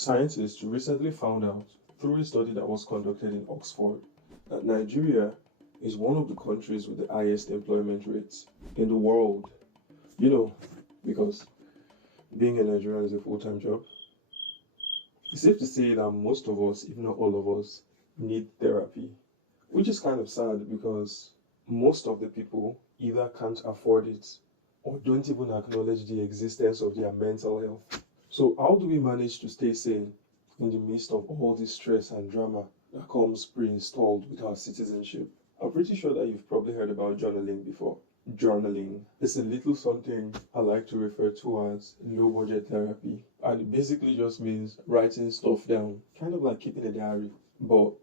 Scientists recently found out through a study that was conducted in Oxford that Nigeria is one of the countries with the highest employment rates in the world. You know, because being a Nigerian is a full time job. It's safe to say that most of us, if not all of us, need therapy, which is kind of sad because most of the people either can't afford it or don't even acknowledge the existence of their mental health. So, how do we manage to stay sane in the midst of all this stress and drama that comes pre installed with our citizenship? I'm pretty sure that you've probably heard about journaling before. Journaling is a little something I like to refer to as low budget therapy, and it basically just means writing stuff down, kind of like keeping a diary, but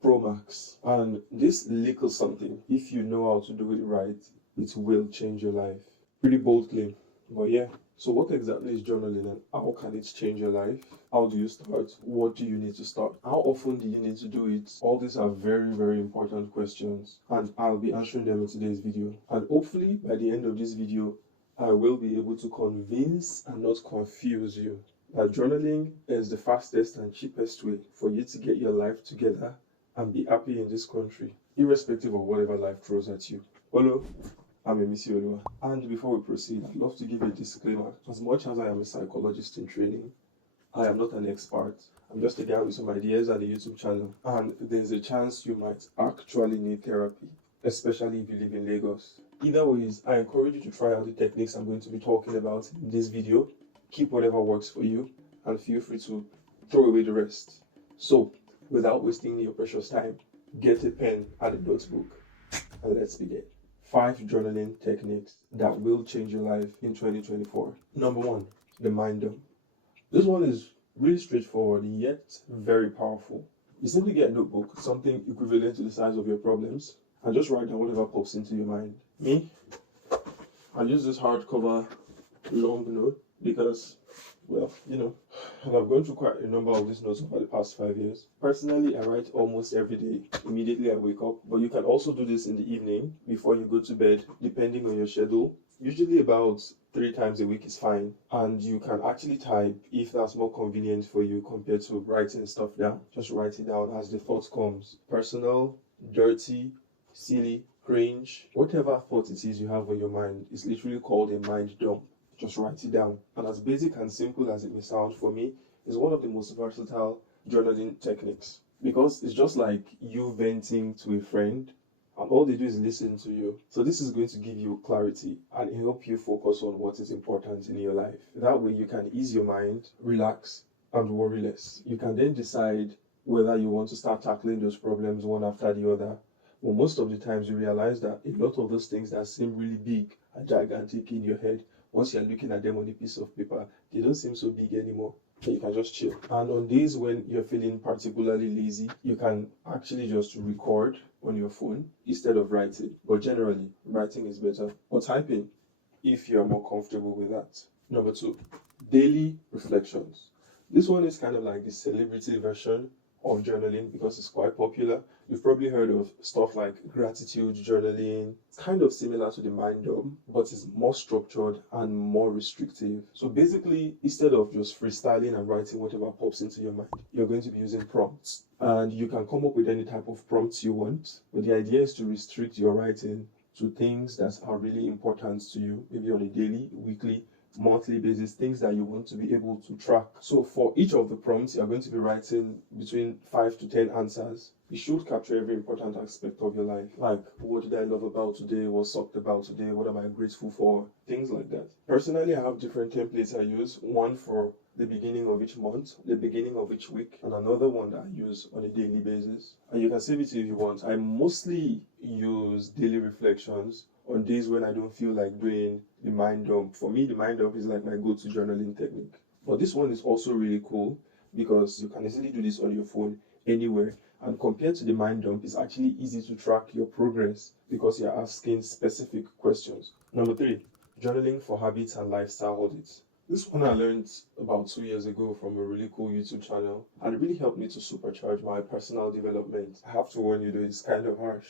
pro max. And this little something, if you know how to do it right, it will change your life. Pretty bold claim, but yeah. So, what exactly is journaling and how can it change your life? How do you start? What do you need to start? How often do you need to do it? All these are very, very important questions, and I'll be answering them in today's video. And hopefully, by the end of this video, I will be able to convince and not confuse you that journaling is the fastest and cheapest way for you to get your life together and be happy in this country, irrespective of whatever life throws at you. Hello, I'm Emisi Olua. And before we proceed, I'd love to give a disclaimer. As much as I am a psychologist in training, I am not an expert. I'm just a guy with some ideas and a YouTube channel. And there's a chance you might actually need therapy, especially if you live in Lagos. Either ways, I encourage you to try out the techniques I'm going to be talking about in this video. Keep whatever works for you, and feel free to throw away the rest. So, without wasting your precious time, get a pen and a notebook, and let's begin. 5 journaling techniques that will change your life in 2024. Number 1, the mind dump. This one is really straightforward yet very powerful. You simply get a notebook, something equivalent to the size of your problems, and just write down whatever pops into your mind. Me, I use this hardcover long note because, well, and I've gone through quite a number of these notes over the past 5 years. Personally, I write almost every day, immediately I wake up, but you can also do this in the evening before you go to bed, depending on your schedule. Usually about 3 times a week is fine, and you can actually type if that's more convenient for you compared to writing stuff down. Just write it down as the thought comes. Personal, dirty, silly, cringe, whatever thought it is you have on your mind is literally called a mind dump. Just write it down. And as basic and simple as it may sound, for me, it's one of the most versatile journaling techniques because it's just like you venting to a friend and all they do is listen to you. So this is going to give you clarity and help you focus on what is important in your life. That way you can ease your mind, relax, and worry less. You can then decide whether you want to start tackling those problems one after the other. Well, most of the times you realize that a lot of those things that seem really big and gigantic in your head, once you're looking at them on a piece of paper, they don't seem so big anymore. You can just chill. And on days when you're feeling particularly lazy, you can actually just record on your phone instead of writing. But generally, writing is better. Or typing, if you're more comfortable with that. Number 2, daily reflections. This one is kind of like the celebrity version of journaling because it's quite popular. You've probably heard of stuff like gratitude journaling. It's kind of similar to the mind dump, but it's more structured and more restrictive. So basically, instead of just freestyling and writing whatever pops into your mind, you're going to be using prompts. And you can come up with any type of prompts you want, but the idea is to restrict your writing to things that are really important to you, maybe on a daily, weekly, monthly basis, things that you want to be able to track. So for each of the prompts, you're going to be writing between 5 to 10 answers. It should capture every important aspect of your life, like what did I love about today, what sucked about today, what am I grateful for, things like that. Personally, I have different templates I use, one for the beginning of each month, the beginning of each week, and another one that I use on a daily basis. And you can save it if you want. I mostly use daily reflections on days when I don't feel like doing the mind dump. For me, the mind dump is like my go-to journaling technique. But this one is also really cool because you can easily do this on your phone anywhere. And compared to the mind dump, it's actually easy to track your progress because you're asking specific questions. Number 3, journaling for habits and lifestyle audits. This one I learned about 2 years ago from a really cool YouTube channel, and it really helped me to supercharge my personal development. I have to warn you though, it's kind of harsh,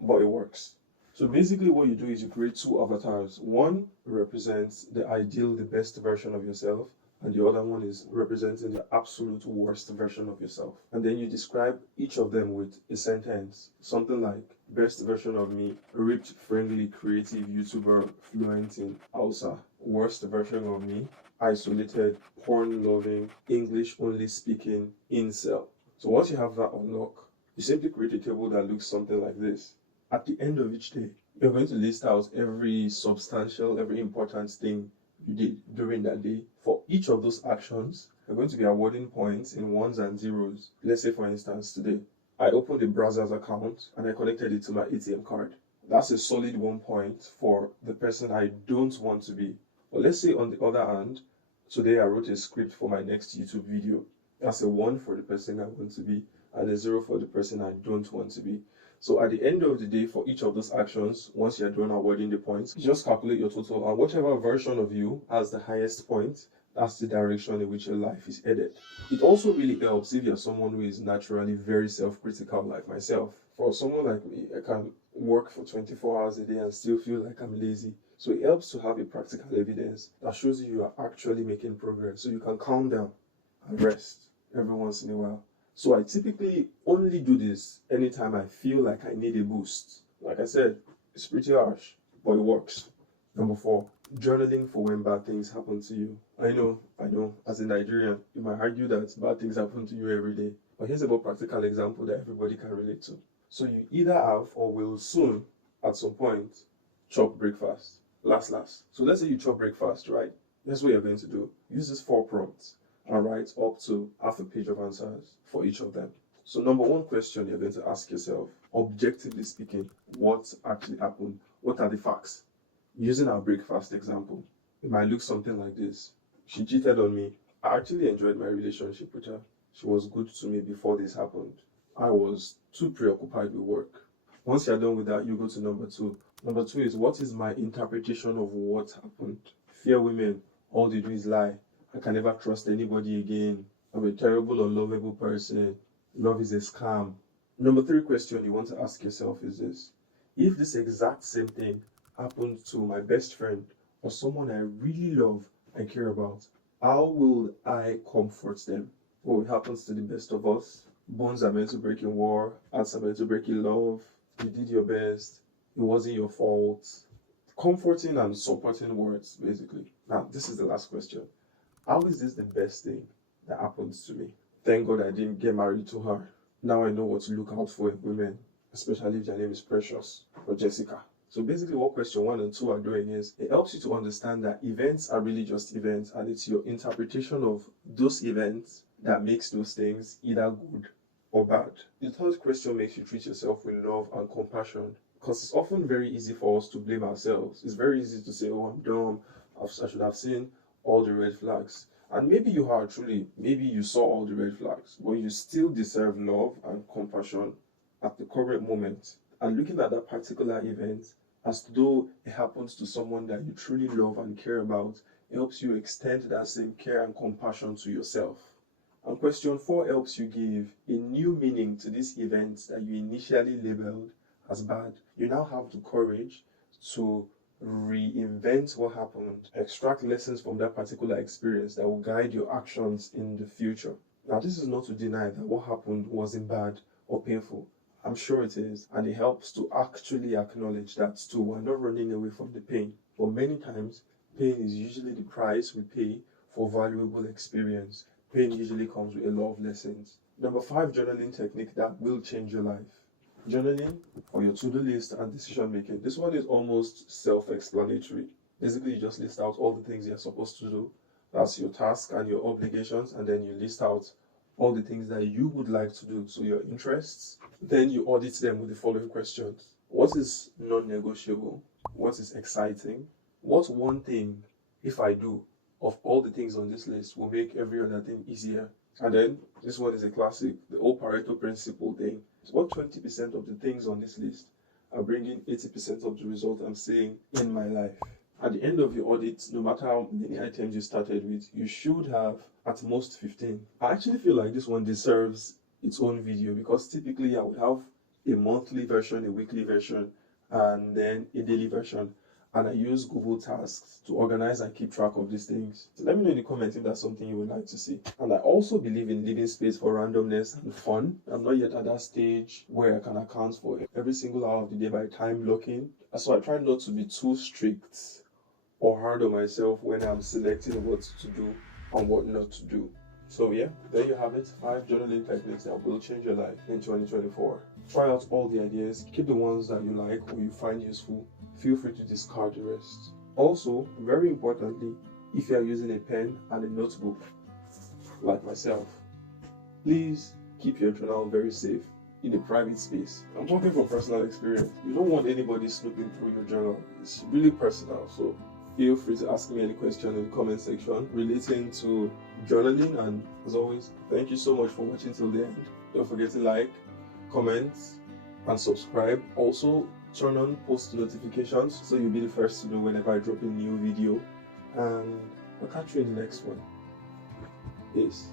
but it works. So basically what you do is you create 2 avatars. One represents the ideal, the best version of yourself, and the other one is representing the absolute worst version of yourself. And then you describe each of them with a sentence, something like best version of me, ripped, friendly, creative YouTuber, fluent in Hausa. Worst version of me, isolated, porn loving, English only speaking, incel. So once you have that unlock, you simply create a table that looks something like this. At the end of each day, you're going to list out every substantial, every important thing you did during that day. For each of those actions, you're going to be awarding points in ones and zeros. Let's say, for instance, today, I opened a browser's account and I connected it to my ATM card. That's a solid 1 point for the person I don't want to be. But let's say, on the other hand, today I wrote a script for my next YouTube video. That's a 1 for the person I want to be and a 0 for the person I don't want to be. So at the end of the day, for each of those actions, once you're done awarding the points, you just calculate your total, and whichever version of you has the highest points, that's the direction in which your life is headed. It also really helps if you're someone who is naturally very self-critical like myself. For someone like me, I can work for 24 hours a day and still feel like I'm lazy. So it helps to have a practical evidence that shows you are actually making progress. So you can calm down and rest every once in a while. So I typically only do this anytime I feel like I need a boost. Like I said, it's pretty harsh, but it works. Number 4, journaling for when bad things happen to you. I know, as a Nigerian, you might argue that bad things happen to you every day. But here's a more practical example that everybody can relate to. So you either have or will soon, at some point, chop breakfast. Last. So let's say you chop breakfast, right? Here's what you're going to do. Use these 4 prompts and write up to half a page of answers for each of them. So number 1 question you're going to ask yourself, objectively speaking, what actually happened? What are the facts? Using our breakfast example, it might look something like this. She cheated on me. I actually enjoyed my relationship with her. She was good to me before this happened. I was too preoccupied with work. Once you're done with that, you go to number 2. Number 2 is, what is my interpretation of what happened? Fear women, all they do is lie. I can never trust anybody again. I'm a terrible, unlovable person. Love is a scam. Number 3 question you want to ask yourself is this. If this exact same thing happened to my best friend or someone I really love and care about, how will I comfort them? Well, it happens to the best of us. Bonds are meant to break in war. Hearts are meant to break in love. You did your best. It wasn't your fault. Comforting and supporting words, basically. Now, this is the last question. How is this the best thing that happens to me? Thank God I didn't get married to her. Now I know what to look out for in women, especially if their name is Precious or Jessica. So basically what question 1 and 2 are doing is, it helps you to understand that events are really just events, and it's your interpretation of those events that makes those things either good or bad. The 3rd question makes you treat yourself with love and compassion, because it's often very easy for us to blame ourselves. It's very easy to say, oh, I'm dumb, I should have seen all the red flags. And maybe you are truly, maybe you saw all the red flags, but you still deserve love and compassion at the current moment. And looking at that particular event as though it happens to someone that you truly love and care about helps you extend that same care and compassion to yourself. And question 4 helps you give a new meaning to these events that you initially labeled as bad. You now have the courage to reinvent what happened, extract lessons from that particular experience that will guide your actions in the future. Now, this is not to deny that what happened wasn't bad or painful. I'm sure it is, and it helps to actually acknowledge that too. We're not running away from the pain, but many times pain is usually the price we pay for valuable experience. Pain usually comes with a lot of lessons. Number 5 journaling technique that will change your life. Journaling for your to-do list and decision making. This one is almost self-explanatory. Basically, you just list out all the things you're supposed to do. That's your task and your obligations, and then you list out all the things that you would like to do, so your interests. Then you audit them with the following questions. What is non-negotiable? What is exciting? What one thing, if I do, of all the things on this list, will make every other thing easier? And then, this one is a classic, the old Pareto principle thing. So what 20% of the things on this list are bringing 80% of the result I'm seeing in my life? At the end of your audit, no matter how many items you started with, you should have at most 15. I actually feel like this one deserves its own video, because typically I would have a monthly version, a weekly version, and then a daily version. and I use Google Tasks to organize and keep track of these things. So let me know in the comments if that's something you would like to see. And I also believe in leaving space for randomness and fun. I'm not yet at that stage where I can account for every single hour of the day by time blocking. So I try not to be too strict or hard on myself when I'm selecting what to do and what not to do. So yeah, there you have it. 5 journaling techniques that will change your life in 2024. Try out all the ideas. Keep the ones that you like or you find useful. Feel free to discard the rest. Also, very importantly, if you are using a pen and a notebook, like myself, please keep your journal very safe in a private space. I'm talking from personal experience. You don't want anybody snooping through your journal. It's really personal, so feel free to ask me any question in the comment section relating to journaling. And as always, thank you so much for watching till the end. Don't forget to like, comment, and subscribe. Also, turn on post notifications so you'll be the first to know whenever I drop a new video. And I'll catch you in the next one. Peace.